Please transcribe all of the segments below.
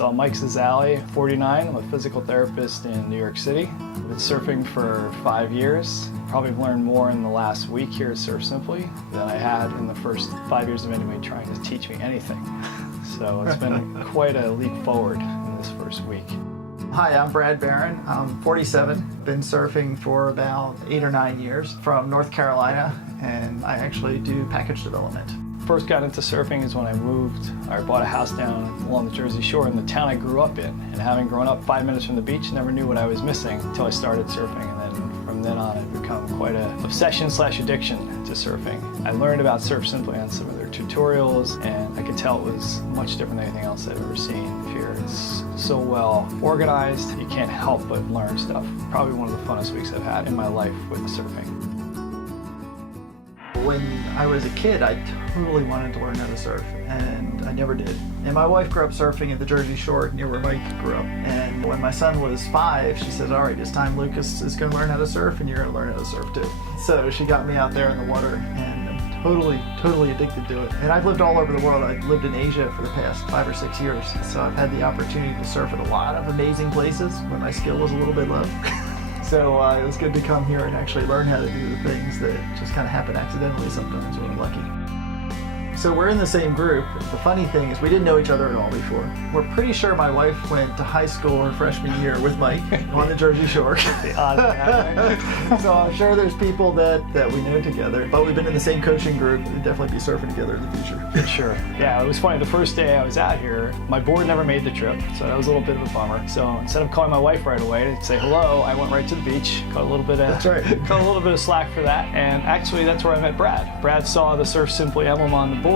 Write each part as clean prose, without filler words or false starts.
So Mike Zazali, 49. I'm a physical therapist in New York City. I've been surfing for 5 years. Probably learned more in the last week here at Surf Simply than I had in the first 5 years of anybody trying to teach me anything. So it's been quite a leap forward in this first week. Hi, I'm Brad Barron. I'm 47. Been surfing for about 8 or 9 years from North Carolina, and I actually do package development. First got into surfing is when I bought a house down along the Jersey Shore in the town I grew up in. And having grown up 5 minutes from the beach, never knew what I was missing until I started surfing. And then from then on, it become quite an obsession/addiction to surfing. I learned about Surf Simply on some of their tutorials, and I could tell it was much different than anything else I've ever seen here. It's so well organized, you can't help but learn stuff. Probably one of the funnest weeks I've had in my life with surfing. When I was a kid, I totally wanted to learn how to surf, and I never did. And my wife grew up surfing at the Jersey Shore near where Mike grew up. And when my son was 5, she says, all right, it's time Lucas is going to learn how to surf, and you're going to learn how to surf too. So she got me out there in the water, and I'm totally addicted to it. And I've lived all over the world. I've lived in Asia for the past 5 or 6 years. So I've had the opportunity to surf at a lot of amazing places when my skill was a little bit low. So it was good to come here and actually learn how to do the things that just kind of happen accidentally sometimes when I'm lucky. So we're in the same group. The funny thing is we didn't know each other at all before. We're pretty sure my wife went to high school her freshman year with Mike on the Jersey Shore. The odds of that. So I'm sure there's people that we know together, but we've been in the same coaching group. We'd definitely be surfing together in the future. For sure. Yeah, it was funny. The first day I was out here, my board never made the trip, so that was a little bit of a bummer. So instead of calling my wife right away to say hello, I went right to the beach. Caught a little bit of slack for that, and actually that's where I met Brad. Brad saw the Surf Simply emblem on the board,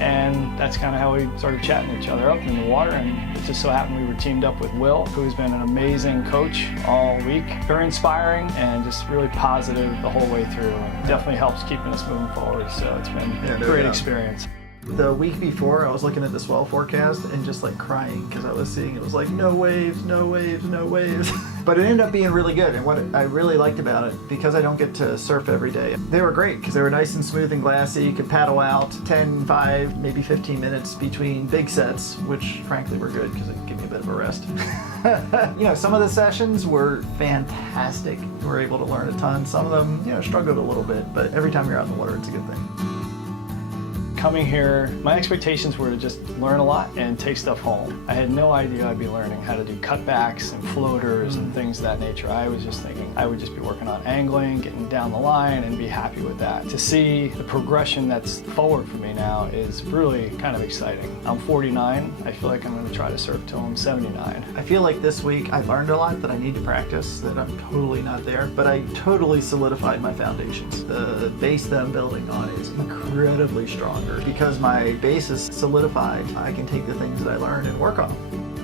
and that's kind of how we started chatting each other up in the water. And it just so happened we were teamed up with Will, who's been an amazing coach all week. Very inspiring and just really positive the whole way through. And definitely helps keeping us moving forward. So it's been a great experience. The week before, I was looking at the swell forecast and just like crying because I was seeing it was like no waves, no waves, no waves. But it ended up being really good, and what I really liked about it, because I don't get to surf every day, they were great because they were nice and smooth and glassy. You could paddle out 10, 5, maybe 15 minutes between big sets, which frankly were good because it gave me a bit of a rest. You know, some of the sessions were fantastic. We were able to learn a ton. Some of them, you know, struggled a little bit, but every time you're out in the water, it's a good thing. Coming here, my expectations were to just learn a lot and take stuff home. I had no idea I'd be learning how to do cutbacks and floaters and things of that nature. I was just thinking I would just be working on angling, getting down the line, and be happy with that. To see the progression that's forward for me now is really kind of exciting. I'm 49. I feel like I'm going to try to surf till I'm 79. I feel like this week I learned a lot that I need to practice, that I'm totally not there, but I totally solidified my foundations. The base that I'm building on is incredibly stronger. Because my base is solidified, I can take the things that I learned and work on them.